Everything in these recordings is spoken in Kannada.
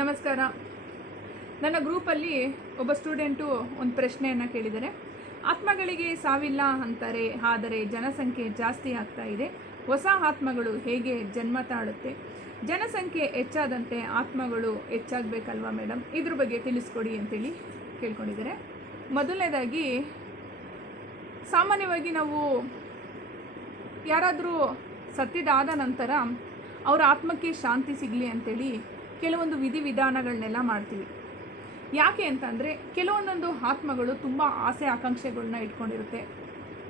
ನಮಸ್ಕಾರ. ನನ್ನ ಗ್ರೂಪಲ್ಲಿ ಒಬ್ಬ ಸ್ಟೂಡೆಂಟು ಒಂದು ಪ್ರಶ್ನೆಯನ್ನು ಕೇಳಿದ್ದಾರೆ. ಆತ್ಮಗಳಿಗೆ ಸಾವಿಲ್ಲ ಅಂತಾರೆ, ಆದರೆ ಜನಸಂಖ್ಯೆ ಜಾಸ್ತಿ ಆಗ್ತಾ ಇದೆ. ಹೊಸ ಆತ್ಮಗಳು ಹೇಗೆ ಜನ್ಮ ತಾಳುತ್ತೆ? ಜನಸಂಖ್ಯೆ ಹೆಚ್ಚಾದಂತೆ ಆತ್ಮಗಳು ಹೆಚ್ಚಾಗಬೇಕಲ್ವಾ ಮೇಡಮ್? ಇದ್ರ ಬಗ್ಗೆ ತಿಳಿಸ್ಕೊಡಿ ಅಂತೇಳಿ ಕೇಳ್ಕೊಂಡಿದ್ದಾರೆ. ಮೊದಲನೇದಾಗಿ, ಸಾಮಾನ್ಯವಾಗಿ ನಾವು ಯಾರಾದರೂ ಸತ್ತಿದಾದ ನಂತರ ಅವರ ಆತ್ಮಕ್ಕೆ ಶಾಂತಿ ಸಿಗಲಿ ಅಂತೇಳಿ ಕೆಲವೊಂದು ವಿಧಿವಿಧಾನಗಳನ್ನೆಲ್ಲ ಮಾಡ್ತೀವಿ. ಯಾಕೆ ಅಂತಂದರೆ ಕೆಲವೊಂದೊಂದು ಆತ್ಮಗಳು ತುಂಬ ಆಸೆ ಆಕಾಂಕ್ಷೆಗಳನ್ನ ಇಟ್ಕೊಂಡಿರುತ್ತೆ.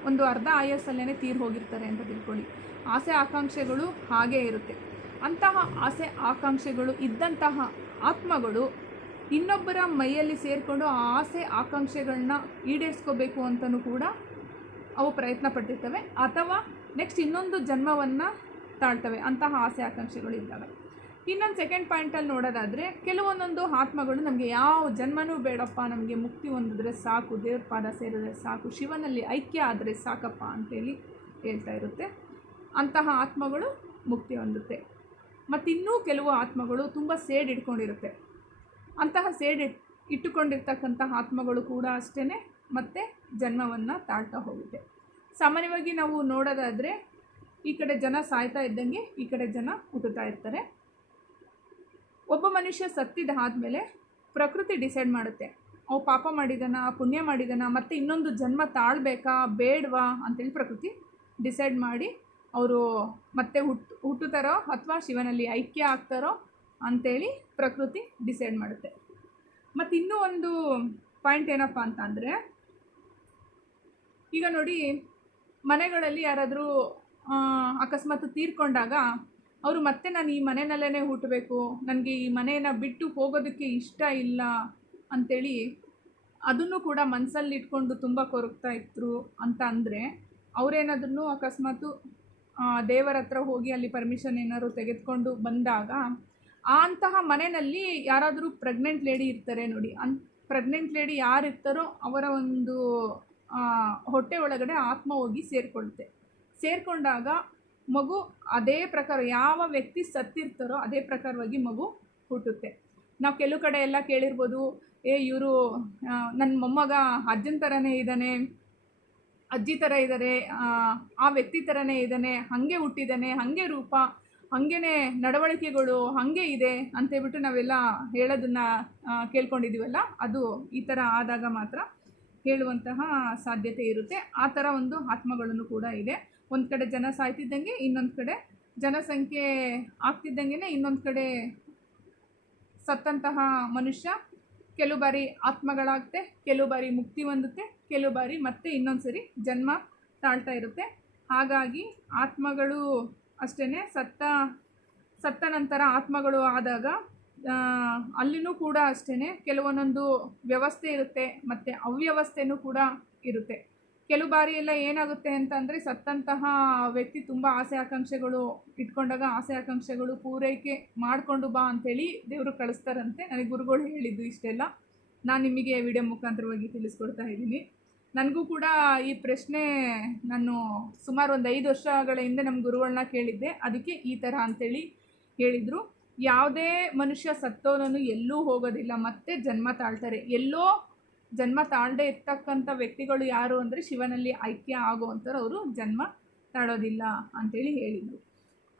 ಒಂದು ಅರ್ಧ ಆಯಸ್ಸಲ್ಲೇ ತೀರ್ ಹೋಗಿರ್ತಾರೆ ಅಂತ ತಿಳ್ಕೊಳ್ಳಿ. ಆಸೆ ಆಕಾಂಕ್ಷೆಗಳು ಹಾಗೇ ಇರುತ್ತೆ. ಅಂತಹ ಆಸೆ ಆಕಾಂಕ್ಷೆಗಳು ಇದ್ದಂತಹ ಆತ್ಮಗಳು ಇನ್ನೊಬ್ಬರ ಮೈಯಲ್ಲಿ ಸೇರಿಕೊಂಡು ಆ ಆಸೆ ಆಕಾಂಕ್ಷೆಗಳನ್ನ ಈಡೇರಿಸ್ಕೋಬೇಕು ಅಂತಲೂ ಕೂಡ ಅವು ಪ್ರಯತ್ನ ಪಡ್ತಿರ್ತವೆ ಅಥವಾ ನೆಕ್ಸ್ಟ್ ಇನ್ನೊಂದು ಜನ್ಮವನ್ನು ತಾಳ್ತವೆ. ಅಂತಹ ಆಸೆ ಆಕಾಂಕ್ಷೆಗಳು ಇದ್ದಾವೆ. ಇನ್ನೊಂದು ಸೆಕೆಂಡ್ ಪಾಯಿಂಟಲ್ಲಿ ನೋಡೋದಾದರೆ ಕೆಲವೊಂದೊಂದು ಆತ್ಮಗಳು ನಮಗೆ ಯಾವ ಜನ್ಮನೂ ಬೇಡಪ್ಪ, ನಮಗೆ ಮುಕ್ತಿ ಹೊಂದಿದ್ರೆ ಸಾಕು, ದೇವ್ರ ಪಾದ ಸೇರಿದ್ರೆ ಸಾಕು, ಶಿವನಲ್ಲಿ ಐಕ್ಯ ಆದರೆ ಸಾಕಪ್ಪ ಅಂತೇಳಿ ಹೇಳ್ತಾ ಇರುತ್ತೆ. ಅಂತಹ ಆತ್ಮಗಳು ಮುಕ್ತಿ ಹೊಂದುತ್ತೆ. ಮತ್ತು ಇನ್ನೂ ಕೆಲವು ಆತ್ಮಗಳು ತುಂಬ ಸೇಡ್ ಇಟ್ಕೊಂಡಿರುತ್ತೆ. ಅಂತಹ ಸೇಡ್ ಇಟ್, ಇಟ್ಟುಕೊಂಡಿರ್ತಕ್ಕಂತಹ ಆತ್ಮಗಳು ಕೂಡ ಅಷ್ಟೇ ಮತ್ತೆ ಜನ್ಮವನ್ನು ತಾಳ್ತಾ ಹೋಗುತ್ತೆ. ಸಾಮಾನ್ಯವಾಗಿ ನಾವು ನೋಡೋದಾದರೆ ಈ ಕಡೆ ಜನ ಸಾಯ್ತಾ ಇದ್ದಂಗೆ ಈ ಕಡೆ ಜನ ಹುಟ್ಟುತ್ತಾ ಇರ್ತಾರೆ. ಒಬ್ಬ ಮನುಷ್ಯ ಸತ್ತಿದ ಆದಮೇಲೆ ಪ್ರಕೃತಿ ಡಿಸೈಡ್ ಮಾಡುತ್ತೆ. ಅವು ಪಾಪ ಮಾಡಿದನ, ಪುಣ್ಯ ಮಾಡಿದನ, ಮತ್ತು ಇನ್ನೊಂದು ಜನ್ಮ ತಾಳ್ಬೇಕಾ, ಬೇಡವಾ ಅಂತೇಳಿ ಪ್ರಕೃತಿ ಡಿಸೈಡ್ ಮಾಡಿ ಅವರು ಮತ್ತೆ ಹುಟ್ಟು ಹುಟ್ಟುತ್ತಾರೋ ಅಥವಾ ಶಿವನಲ್ಲಿ ಐಕ್ಯ ಆಗ್ತಾರೋ ಅಂಥೇಳಿ ಪ್ರಕೃತಿ ಡಿಸೈಡ್ ಮಾಡುತ್ತೆ. ಮತ್ತು ಇನ್ನೂ ಒಂದು ಪಾಯಿಂಟ್ ಏನಪ್ಪ ಅಂತಂದರೆ, ಈಗ ನೋಡಿ ಮನೆಗಳಲ್ಲಿ ಯಾರಾದರೂ ಅಕಸ್ಮಾತ್ ತೀರ್ಕೊಂಡಾಗ ಅವರು ಮತ್ತೆ ನಾನು ಈ ಮನೆಯಲ್ಲೇ ಹುಟ್ಟಬೇಕು ನನಗೆ ಈ ಮನೆಯನ್ನು ಬಿಟ್ಟು ಹೋಗೋದಕ್ಕೆ ಇಷ್ಟ ಇಲ್ಲ ಅಂಥೇಳಿ ಅದನ್ನು ಕೂಡ ಮನಸ್ಸಲ್ಲಿ ಇಟ್ಕೊಂಡು ತುಂಬ ಕೊರಗ್ತಾ ಇದ್ರು ಅಂತ ಅಂದರೆ ಅವರೇನಾದ್ರೂ ಅಕಸ್ಮಾತು ದೇವರ ಹತ್ರ ಹೋಗಿ ಅಲ್ಲಿ ಪರ್ಮಿಷನ್ ಏನಾದ್ರು ತೆಗೆದುಕೊಂಡು ಬಂದಾಗ ಆ ಅಂತಹ ಮನೆಯಲ್ಲಿ ಯಾರಾದರೂ ಪ್ರೆಗ್ನೆಂಟ್ ಲೇಡಿ ಇರ್ತಾರೆ ನೋಡಿ, ಅನ್ ಪ್ರೆಗ್ನೆಂಟ್ ಲೇಡಿ ಯಾರು ಇರ್ತಾರೋ ಅವರ ಒಂದು ಹೊಟ್ಟೆ ಒಳಗಡೆ ಆತ್ಮ ಹೋಗಿ ಸೇರಿಕೊಳ್ಳುತ್ತೆ. ಸೇರಿಕೊಂಡಾಗ ಮಗು ಅದೇ ಪ್ರಕಾರ ಯಾವ ವ್ಯಕ್ತಿ ಸತ್ತಿರ್ತಾರೋ ಅದೇ ಪ್ರಕಾರವಾಗಿ ಮಗು ಹುಟ್ಟುತ್ತೆ. ನಾವು ಕೆಲವು ಕಡೆ ಎಲ್ಲ ಕೇಳಿರ್ಬೋದು, ಏ, ಇವರು ನನ್ನ ಮೊಮ್ಮಗ ಅಜ್ಜನ ಥರನೇ ಇದ್ದಾನೆ ಅಜ್ಜಿ ಥರ ಇದ್ದಾರೆ ಆ ವ್ಯಕ್ತಿ ಥರನೇ ಇದ್ದಾನೆ ಹಾಗೆ ಹುಟ್ಟಿದ್ದಾನೆ ಹಾಗೆ ರೂಪ ಹಾಗೇ ನಡವಳಿಕೆಗಳು, ಹಾಗೆ ಇದೆ ಅಂತೇಳ್ಬಿಟ್ಟು ನಾವೆಲ್ಲ ಹೇಳೋದನ್ನು ಕೇಳ್ಕೊಂಡಿದ್ದೀವಲ್ಲ ಅದು ಈ ಥರ ಆದಾಗ ಮಾತ್ರ ಹೇಳುವಂತಹ ಸಾಧ್ಯತೆ ಇರುತ್ತೆ. ಆ ಥರ ಒಂದು ಆತ್ಮಗಳನ್ನು ಕೂಡ ಇದೆ. ಒಂದು ಕಡೆ ಜನ ಸಾಯ್ತಿದ್ದಂಗೆ, ಇನ್ನೊಂದು ಕಡೆ ಜನಸಂಖ್ಯೆ ಆಗ್ತಿದ್ದಂಗೆ ಇನ್ನೊಂದು ಕಡೆ ಸತ್ತಂತಹ ಮನುಷ್ಯ ಕೆಲವು ಬಾರಿ ಆತ್ಮಗಳಾಗುತ್ತೆ, ಕೆಲವು ಬಾರಿ ಮುಕ್ತಿ ಹೊಂದುತ್ತೆ, ಕೆಲವು ಬಾರಿ ಮತ್ತೆ ಇನ್ನೊಂದು ಸರಿ ಜನ್ಮ ತಾಳ್ತಾ ಇರುತ್ತೆ. ಹಾಗಾಗಿ ಆತ್ಮಗಳು ಅಷ್ಟೇ ಸತ್ತ ಸತ್ತ ನಂತರ ಆತ್ಮಗಳು ಆದಾಗ ಅಲ್ಲಿನೂ ಕೂಡ ಅಷ್ಟೇ ಕೆಲವೊಂದೊಂದು ವ್ಯವಸ್ಥೆ ಇರುತ್ತೆ, ಮತ್ತು ಅವ್ಯವಸ್ಥೆನೂ ಕೂಡ ಇರುತ್ತೆ. ಕೆಲವು ಬಾರಿ ಎಲ್ಲ ಏನಾಗುತ್ತೆ ಅಂತಂದರೆ ಸತ್ತಂತಹ ವ್ಯಕ್ತಿ ತುಂಬ ಆಸೆ ಆಕಾಂಕ್ಷೆಗಳು ಇಟ್ಕೊಂಡಾಗ ಆಸೆ ಆಕಾಂಕ್ಷೆಗಳು ಪೂರೈಕೆ ಮಾಡಿಕೊಂಡು ಬಾ ಅಂಥೇಳಿ ದೇವರು ಕಳಿಸ್ತಾರಂತೆ. ನನಗೆ ಗುರುಗಳು ಹೇಳಿದ್ದು ಇಷ್ಟೆಲ್ಲ. ನಾನು ನಿಮಗೆ ವಿಡಿಯೋ ಮುಖಾಂತರವಾಗಿ ತಿಳಿಸ್ಕೊಡ್ತಾ ಇದ್ದೀನಿ. ನನಗೂ ಕೂಡ ಈ ಪ್ರಶ್ನೆ ನಾನು ಸುಮಾರು ಒಂದು ಐದು ವರ್ಷಗಳ ಹಿಂದೆ ನಮ್ಮ ಗುರುಗಳನ್ನ ಕೇಳಿದ್ದೆ. ಅದಕ್ಕೆ ಈ ಥರ ಅಂಥೇಳಿ ಹೇಳಿದರು. ಯಾವುದೇ ಮನುಷ್ಯ ಸತ್ತೋದನ್ನು ಎಲ್ಲೂ ಹೋಗೋದಿಲ್ಲ. ಮತ್ತೆ ಜನ್ಮ ತಾಳ್ತಾರೆ. ಎಲ್ಲೋ ಜನ್ಮ ತಾಳದೆ ಇರ್ತಕ್ಕಂಥ ವ್ಯಕ್ತಿಗಳು ಯಾರು ಅಂದರೆ ಶಿವನಲ್ಲಿ ಐಕ್ಯ ಆಗುವಂಥವ್ರು ಅವರು ಜನ್ಮ ತಾಳೋದಿಲ್ಲ ಅಂಥೇಳಿ ಹೇಳಿದರು.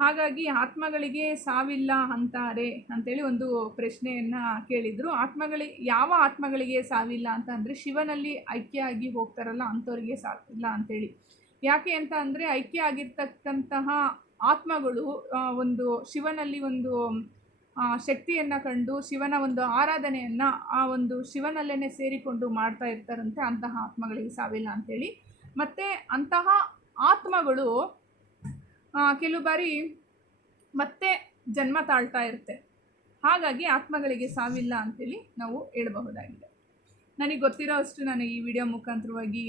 ಹಾಗಾಗಿ ಆತ್ಮಗಳಿಗೆ ಸಾವಿಲ್ಲ ಅಂತಾರೆ ಅಂಥೇಳಿ ಒಂದು ಪ್ರಶ್ನೆಯನ್ನು ಕೇಳಿದರು. ಆತ್ಮಗಳಿಗೆ, ಯಾವ ಆತ್ಮಗಳಿಗೆ ಸಾವಿಲ್ಲ ಅಂತ ಅಂದರೆ ಶಿವನಲ್ಲಿ ಐಕ್ಯ ಆಗಿ ಹೋಗ್ತಾರಲ್ಲ ಅಂಥವ್ರಿಗೆ ಸಾವಿಲ್ಲ ಅಂಥೇಳಿ ಯಾಕೆ ಅಂತ ಅಂದರೆ ಐಕ್ಯ ಆಗಿರ್ತಕ್ಕಂತಹ ಆತ್ಮಗಳು ಒಂದು ಶಿವನಲ್ಲಿ ಒಂದು ಶಕ್ತಿಯನ್ನು ಕಂಡು ಶಿವನ ಒಂದು ಆರಾಧನೆಯನ್ನು ಆ ಒಂದು ಶಿವನಲ್ಲೇ ಸೇರಿಕೊಂಡು ಮಾಡ್ತಾ ಇರ್ತಾರಂತೆ ಅಂತಹ ಆತ್ಮಗಳಿಗೆ ಸಾವಿಲ್ಲ ಅಂಥೇಳಿ ಮತ್ತು ಅಂತಹ ಆತ್ಮಗಳು ಕೆಲವು ಬಾರಿ ಮತ್ತೆ ಜನ್ಮ ತಾಳ್ತಾ ಇರುತ್ತೆ. ಹಾಗಾಗಿ ಆತ್ಮಗಳಿಗೆ ಸಾವಿಲ್ಲ ಅಂಥೇಳಿ ನಾವು ಹೇಳಬಹುದಾಗಿದೆ. ನನಗೆ ಗೊತ್ತಿರೋ ಅಷ್ಟು ನಾನು ಈ ವಿಡಿಯೋ ಮುಖಾಂತರವಾಗಿ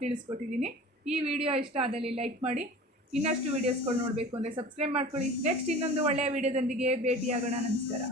ತಿಳಿಸ್ಕೊಟ್ಟಿದ್ದೀನಿ. ಈ ವಿಡಿಯೋ ಇಷ್ಟ ಆದಲ್ಲಿ ಲೈಕ್ ಮಾಡಿ ಇನ್ನಷ್ಟು ವೀಡಿಯೋಸ್ಗಳು ನೋಡಬೇಕು ಅಂದರೆ ಸಬ್ಸ್ಕ್ರೈಬ್ ಮಾಡ್ಕೊಳ್ಳಿ. ನೆಕ್ಸ್ಟ್ ಇನ್ನೊಂದು ಒಳ್ಳೆಯ ವಿಡಿಯೋದೊಂದಿಗೆ ಭೇಟಿಯಾಗೋಣ. ನಮಸ್ಕಾರ.